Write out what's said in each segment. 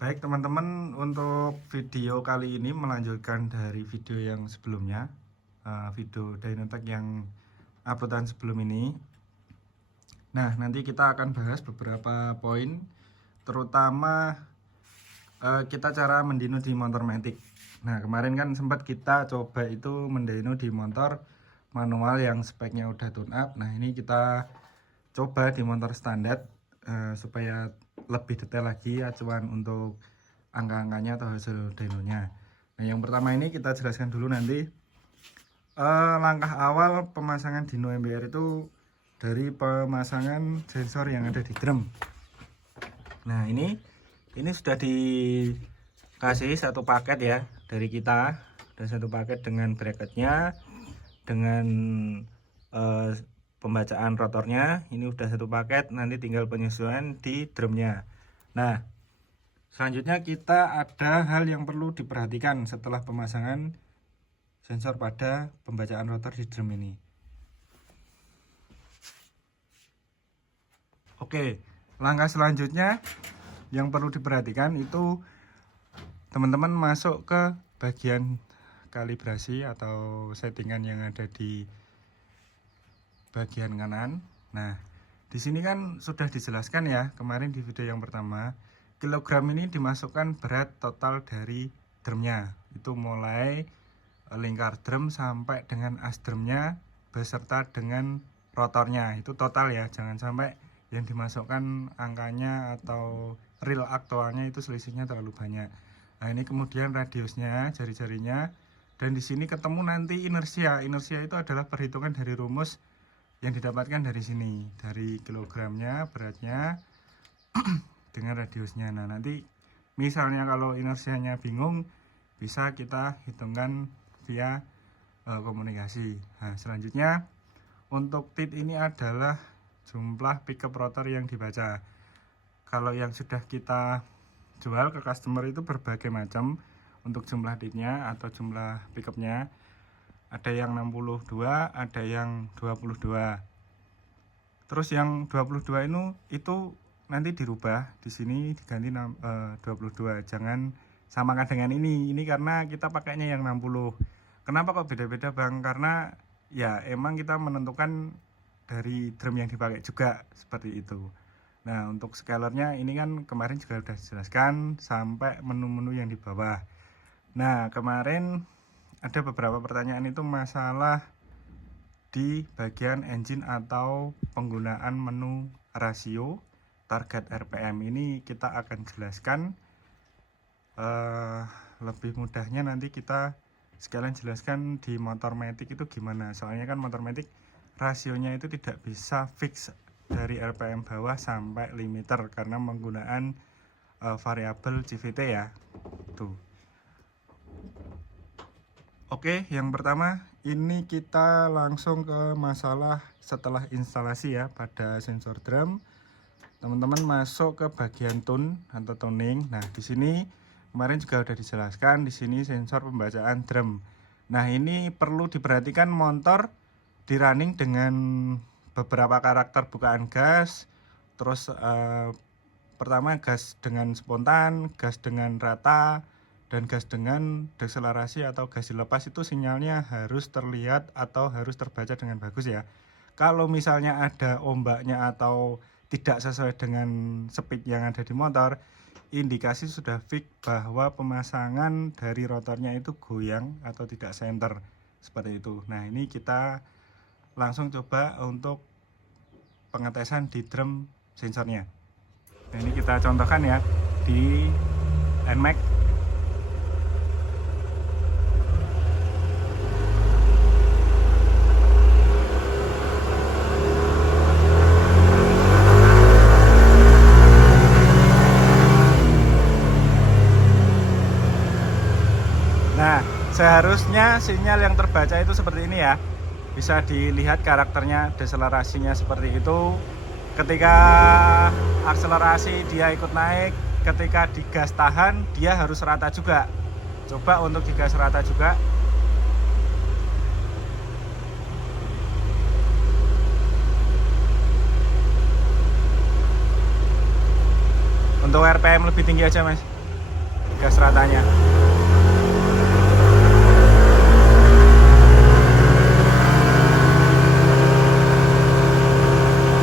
Baik teman-teman, untuk video kali ini melanjutkan dari video yang sebelumnya, video Dynotech yang uploadan sebelum ini. Nah, nanti kita akan bahas beberapa poin, terutama kita cara mendino di motor matic. Nah, kemarin kan sempat kita coba itu mendino di motor manual yang speknya udah tune up. Nah, ini kita coba di motor standar supaya lebih detail lagi acuan untuk angka-angkanya atau hasil dynonya. Nah, yang pertama ini kita jelaskan dulu nanti langkah awal pemasangan dyno MBR itu dari pemasangan sensor yang ada di drum. Nah, ini sudah dikasih satu paket ya dari kita, dan satu paket dengan bracketnya, dengan pembacaan rotornya. Ini udah satu paket, nanti tinggal penyesuaian di drumnya. Nah, selanjutnya kita ada hal yang perlu diperhatikan setelah pemasangan sensor pada pembacaan rotor di drum ini. Oke, langkah selanjutnya yang perlu diperhatikan itu teman-teman masuk ke bagian kalibrasi atau settingan yang ada di bagian kanan. Nah, di sini kan sudah dijelaskan ya kemarin di video yang pertama, kilogram ini dimasukkan berat total dari drumnya, itu mulai lingkar drum sampai dengan as drumnya beserta dengan rotornya, itu total ya, jangan sampai yang dimasukkan angkanya atau real aktualnya itu selisihnya terlalu banyak. Nah, ini kemudian radiusnya, jari-jarinya, dan di sini ketemu nanti inersia. Inersia itu adalah perhitungan dari rumus yang didapatkan dari sini, dari kilogramnya, beratnya dengan radiusnya. Nah, nanti misalnya kalau inersianya bingung, bisa kita hitungkan via komunikasi. Nah, selanjutnya untuk tit ini adalah jumlah pickup rotor yang dibaca. Kalau yang sudah kita jual ke customer itu berbagai macam untuk jumlah titnya atau jumlah pickupnya. Ada yang 62, ada yang 22. Terus yang 22 itu nanti dirubah, di sini diganti 22. Jangan samakan dengan ini. Ini karena kita pakainya yang 60. Kenapa kok beda-beda, Bang? Karena ya emang kita menentukan dari drum yang dipakai juga seperti itu. Nah, untuk scalernya ini kan kemarin juga sudah dijelaskan sampai menu-menu yang di bawah. Nah, kemarin ada beberapa pertanyaan itu masalah di bagian engine atau penggunaan menu rasio target RPM. Ini kita akan jelaskan lebih mudahnya nanti kita sekalian jelaskan di motor matic itu gimana. Soalnya kan motor matic rasionya itu tidak bisa fix dari RPM bawah sampai limiter karena menggunakan variabel CVT ya. Tuh. Oke, yang pertama ini kita langsung ke masalah setelah instalasi ya pada sensor drum. Teman-teman masuk ke bagian tune atau tuning. Nah, di sini kemarin juga udah dijelaskan, di sini sensor pembacaan drum. Nah, ini perlu diperhatikan motor di running dengan beberapa karakter bukaan gas. Terus pertama gas dengan spontan, gas dengan rata, dan gas dengan deselerasi atau gas dilepas itu sinyalnya harus terlihat atau harus terbaca dengan bagus ya. Kalau misalnya ada ombaknya atau tidak sesuai dengan speed yang ada di motor, indikasi sudah fix bahwa pemasangan dari rotornya itu goyang atau tidak center seperti itu. Nah, ini kita langsung coba untuk pengetesan di drum sensornya. Nah, ini kita contohkan ya di NMAX. Nah, seharusnya sinyal yang terbaca itu seperti ini ya. Bisa dilihat karakternya, deselerasinya seperti itu. Ketika akselerasi dia ikut naik, ketika digas tahan dia harus rata juga. Coba untuk digas rata juga. Untuk RPM lebih tinggi aja, Mas. gas ratanya.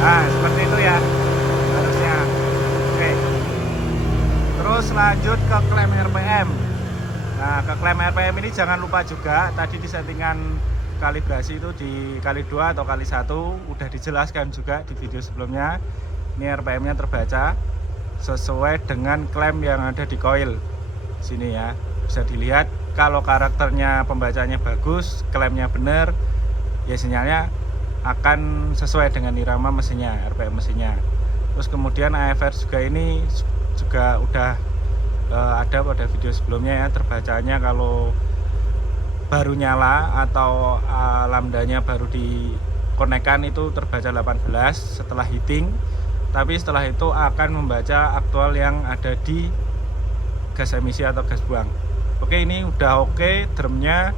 Nah, seperti itu ya harusnya. Oke. Terus lanjut ke klem RPM. Nah, ke klem RPM ini jangan lupa juga tadi di settingan kalibrasi itu di kali 2 atau kali 1 udah dijelaskan juga di video sebelumnya. Ini RPM-nya terbaca sesuai dengan klem yang ada di coil. Sini ya, bisa dilihat kalau karakternya pembacanya bagus, klemnya bener, ya sinyalnya akan sesuai dengan irama mesinnya, RPM mesinnya. Terus kemudian AFR juga ini juga udah ada pada video sebelumnya ya, terbacanya kalau baru nyala atau lambdanya baru dikonekkan itu terbaca 18 setelah heating, tapi setelah itu akan membaca aktual yang ada di gas emisi atau gas buang. Oke, ini udah oke drumnya,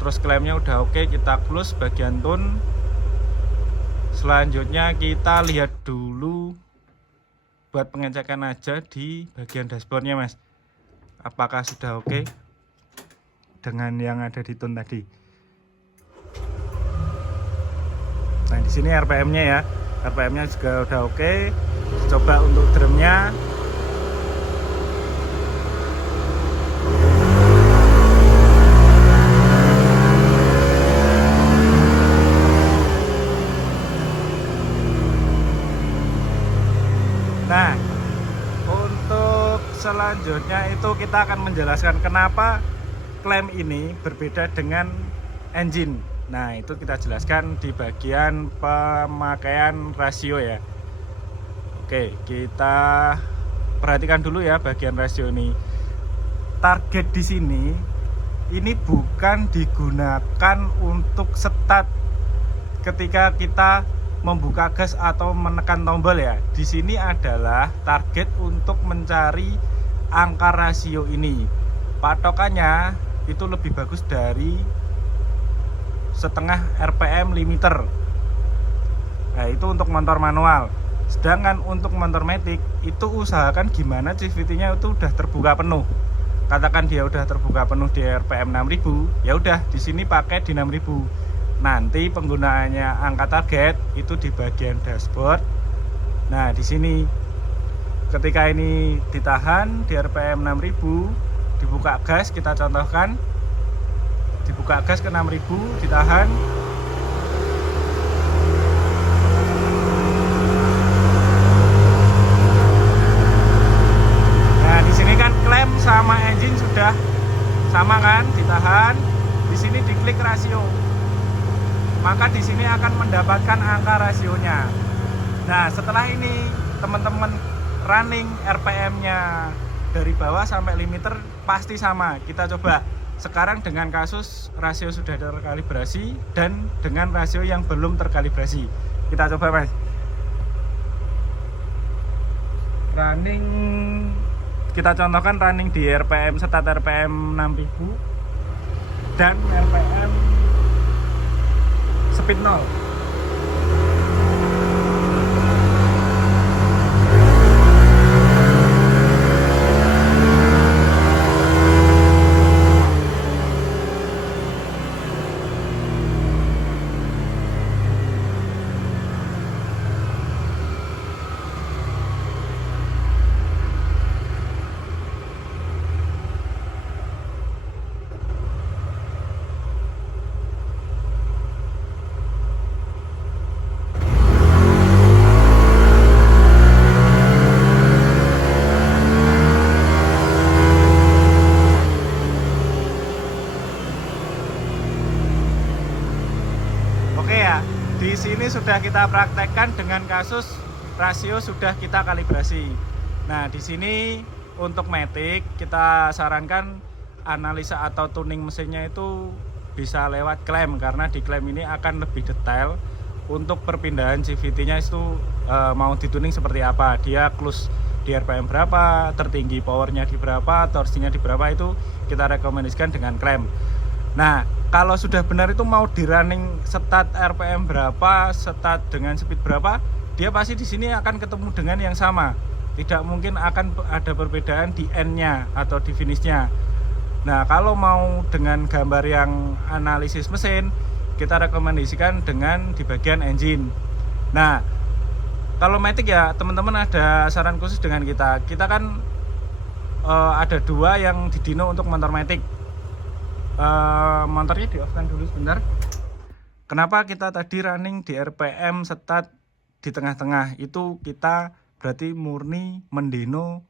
terus klemnya udah oke, kita close bagian tune. Selanjutnya kita lihat dulu buat pengecekan aja di bagian dashboardnya mas, apakah sudah oke dengan yang ada di tune tadi. Nah di sini RPM-nya ya, RPM-nya juga udah oke. Coba untuk drumnya. Nah, untuk selanjutnya itu kita akan menjelaskan kenapa klem ini berbeda dengan engine. Nah, itu kita jelaskan di bagian pemakaian rasio ya. Oke, kita perhatikan dulu ya bagian rasio ini. Target di sini ini bukan digunakan untuk setat ketika kita membuka gas atau menekan tombol ya. Di sini adalah target untuk mencari angka rasio ini. Patokannya itu lebih bagus dari setengah RPM limiter. Nah, itu untuk motor manual. Sedangkan untuk motor matic itu usahakan gimana CVT-nya itu udah terbuka penuh. Katakan dia udah terbuka penuh di RPM 6000, ya udah di sini pakai di 6000. Nanti penggunaannya angka target itu di bagian dashboard. Nah, di sini ketika ini ditahan di RPM 6000, dibuka gas, kita contohkan. Dibuka gas ke 6000, ditahan. Nah, di sini kan klem sama engine sudah sama kan, ditahan. Di sini diklik rasio. Maka di sini akan mendapatkan angka rasionya. Nah, setelah ini teman-teman running RPM-nya dari bawah sampai limiter pasti sama. Kita coba sekarang dengan kasus rasio sudah terkalibrasi dan dengan rasio yang belum terkalibrasi. Kita coba mas. Running, kita contohkan running di RPM start RPM 6000 dan RPM speed 0. Di sini sudah kita praktekkan dengan kasus rasio sudah kita kalibrasi. Nah, di sini untuk matic kita sarankan analisa atau tuning mesinnya itu bisa lewat klem, karena di klem ini akan lebih detail untuk perpindahan CVT-nya itu mau dituning seperti apa. Dia close di RPM berapa, tertinggi powernya di berapa, torsinya di berapa, itu kita rekomendasikan dengan klem. Nah, kalau sudah benar itu mau di running start RPM berapa, start dengan speed berapa, dia pasti di sini akan ketemu dengan yang sama. tidak mungkin akan ada perbedaan di N-nya atau di finishnya. Nah, kalau mau dengan gambar yang analisis mesin, kita rekomendasikan dengan di bagian engine. Nah, kalau matic ya teman-teman ada saran khusus dengan kita. Kita kan ada dua yang di dyno untuk motor matic. Motornya di off-kan dulu sebentar. Kenapa kita tadi running di RPM stat di tengah-tengah? Itu kita berarti murni mendeno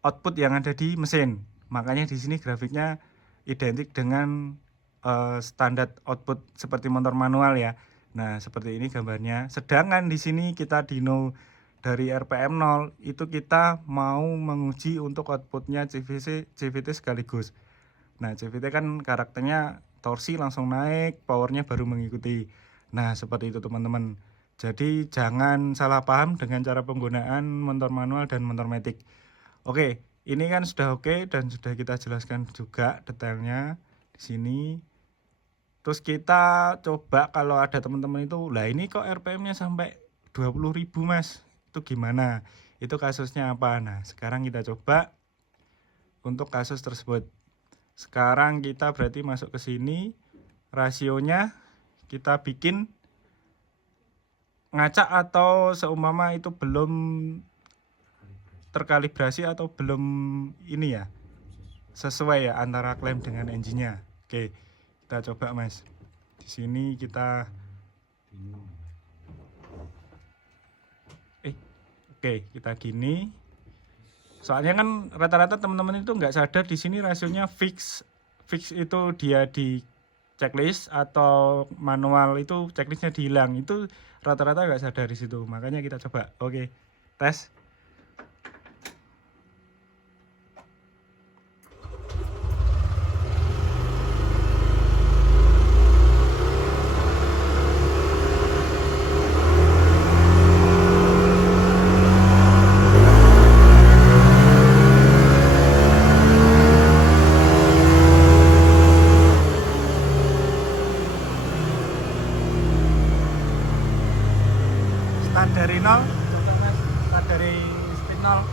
output yang ada di mesin. Makanya di sini grafiknya identik dengan standar output seperti motor manual ya. Nah, seperti ini gambarnya. Sedangkan di sini kita dyno dari RPM 0 itu kita mau menguji untuk outputnya CVT sekaligus. Nah, CVT kan karakternya torsi langsung naik, powernya baru mengikuti. Nah, seperti itu teman-teman. Jadi jangan salah paham dengan cara penggunaan motor manual dan motor matic. Oke, ini kan sudah oke dan sudah kita jelaskan juga detailnya di sini. Terus kita coba kalau ada teman-teman itu, lah ini kok RPM-nya sampai 20.000 Mas. Itu gimana? Itu kasusnya apa? Nah, sekarang kita coba untuk kasus tersebut. Sekarang kita berarti masuk ke sini, rasionya kita bikin ngacak atau seumpama itu belum terkalibrasi atau belum ini ya, sesuai ya antara klaim dengan engine-nya. Oke, kita coba Mas. Di sini kita oke, kita gini. Soalnya kan rata-rata teman-teman itu nggak sadar di sini rasionya fix itu dia di checklist atau manual itu checklistnya dihilang, itu rata-rata nggak sadar di situ. Makanya kita coba. Oke, tes. Start dari 0, coba Mas. Start dari speed 0.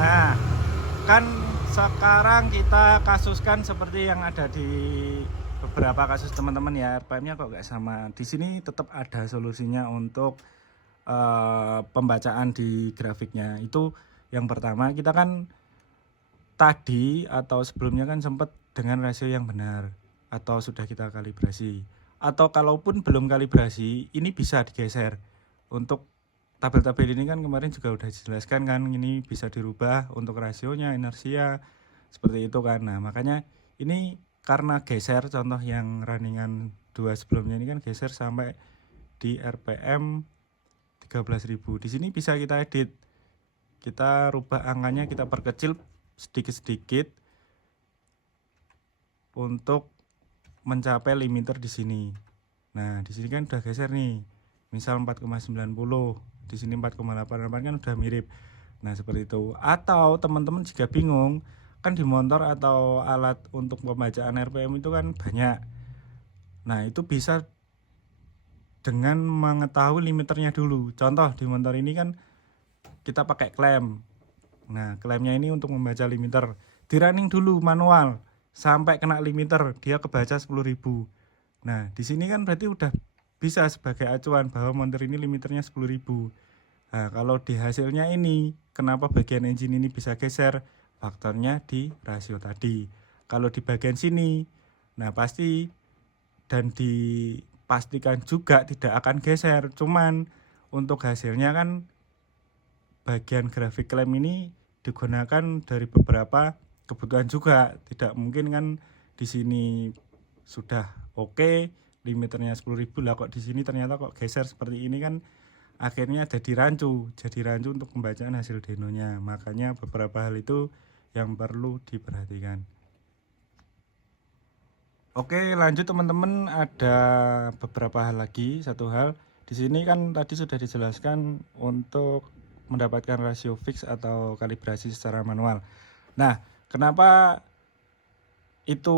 Nah, kan sekarang kita kasuskan seperti yang ada di beberapa kasus teman-teman ya, RPM-nya kok nggak sama. Di sini tetap ada solusinya untuk pembacaan di grafiknya. Itu yang pertama, kita kan tadi atau sebelumnya kan sempat dengan rasio yang benar atau sudah kita kalibrasi. Atau kalaupun belum kalibrasi, ini bisa digeser. Untuk tabel-tabel ini kan kemarin juga udah dijelaskan kan, ini bisa dirubah untuk rasionya, inersia, seperti itu kan. Nah, makanya ini karena geser, contoh yang runningan 2 sebelumnya ini kan geser sampai di RPM 13.000. Di sini bisa kita edit. Kita rubah angkanya, kita perkecil sedikit-sedikit untuk mencapai limiter di sini. Nah, di sini kan udah geser nih. Misal 4,90, di sini 4,88 kan udah mirip. Nah, seperti itu. Atau teman-teman jika bingung, kan di motor atau alat untuk pembacaan RPM itu kan banyak. Nah, itu bisa dengan mengetahui limiternya dulu. Contoh di motor ini kan kita pakai klem. Nah, klemnya ini untuk membaca limiter. Di running dulu manual sampai kena limiter, dia kebaca 10.000. Nah, di sini kan berarti udah bisa sebagai acuan bahwa motor ini limiternya 10.000. Nah, kalau di hasilnya ini, kenapa bagian engine ini bisa geser? Faktornya di rasio tadi. Kalau di bagian sini, nah pasti dan dipastikan juga tidak akan geser. Cuman untuk hasilnya kan bagian grafik klem ini digunakan dari beberapa kebutuhan juga. Tidak mungkin kan di sini sudah oke, limiternya 10.000 lah kok di sini ternyata kok geser seperti ini kan, akhirnya jadi rancu untuk pembacaan hasil denonya. Makanya beberapa hal itu yang perlu diperhatikan. Oke, lanjut teman-teman, ada beberapa hal lagi. Satu hal, di sini kan tadi sudah dijelaskan untuk mendapatkan rasio fix atau kalibrasi secara manual. Nah, kenapa itu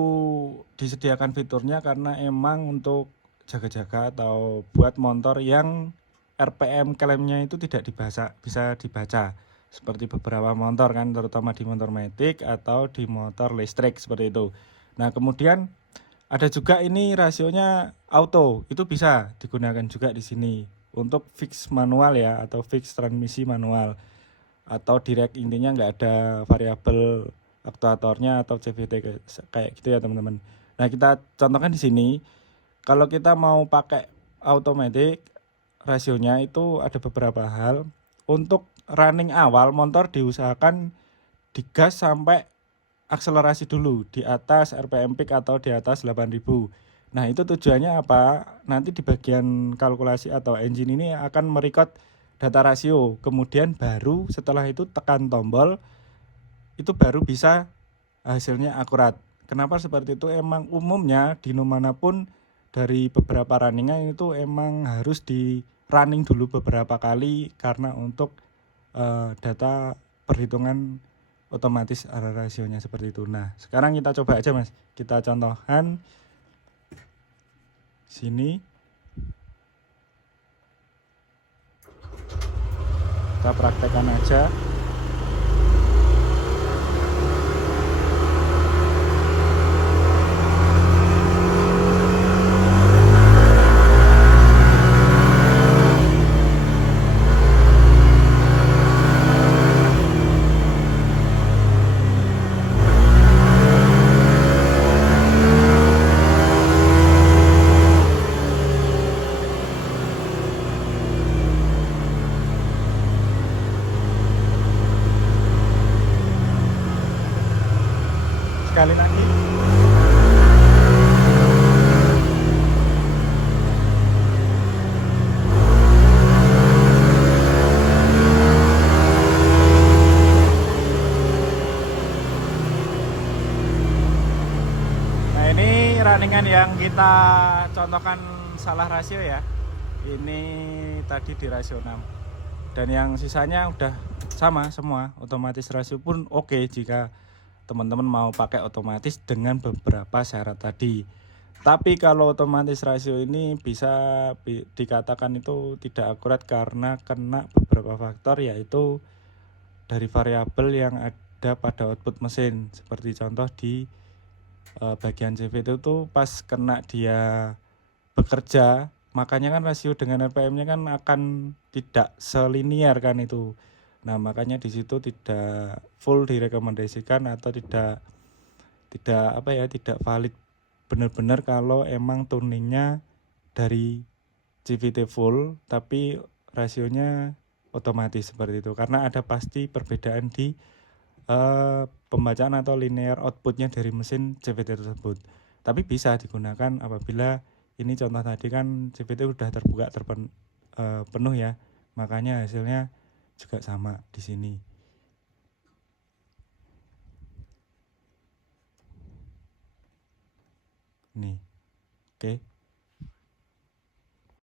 disediakan fiturnya? Karena emang untuk jaga-jaga atau buat motor yang RPM klaimnya itu tidak bisa dibaca. Seperti beberapa motor kan, terutama di motor matic atau di motor listrik seperti itu. Nah, kemudian ada juga ini rasionya auto, itu bisa digunakan juga di sini untuk fix manual ya, atau fix transmisi manual, atau direct, intinya nggak ada variabel aktuatornya atau CVT kayak gitu ya teman-teman. Nah, kita contohkan di sini, kalau kita mau pakai automatic, rasionya itu ada beberapa hal. Untuk running awal motor diusahakan digas sampai akselerasi dulu di atas RPM peak atau di atas 8000. Nah, itu tujuannya apa? Nanti di bagian kalkulasi atau engine ini akan merecord data rasio. Kemudian baru setelah itu tekan tombol, itu baru bisa hasilnya akurat. Kenapa seperti itu? Emang umumnya di manapun dari beberapa runningan itu emang harus di running dulu beberapa kali karena untuk data perhitungan otomatis arah rasionya seperti itu. Nah, sekarang kita coba aja Mas. Kita contohkan sini. Kita praktekkan aja. Sekali lagi. Nah, ini runningan yang kita contohkan salah rasio ya. Ini tadi di rasio 6. Dan yang sisanya udah sama semua, otomatis rasio pun oke jika teman-teman mau pakai otomatis dengan beberapa syarat tadi. Tapi kalau otomatis rasio ini bisa dikatakan itu tidak akurat karena kena beberapa faktor, yaitu dari variabel yang ada pada output mesin. Seperti contoh di bagian CVT itu pas kena dia bekerja, makanya kan rasio dengan RPM-nya kan akan tidak selinier kan itu. Nah, makanya di situ tidak full direkomendasikan atau tidak tidak valid benar-benar kalau emang tuningnya dari CVT full tapi rasionya otomatis seperti itu, karena ada pasti perbedaan di pembacaan atau linear outputnya dari mesin CVT tersebut. Tapi bisa digunakan apabila ini contoh tadi kan CVT udah terbuka penuh ya, makanya hasilnya juga sama di sini. Nih, oke.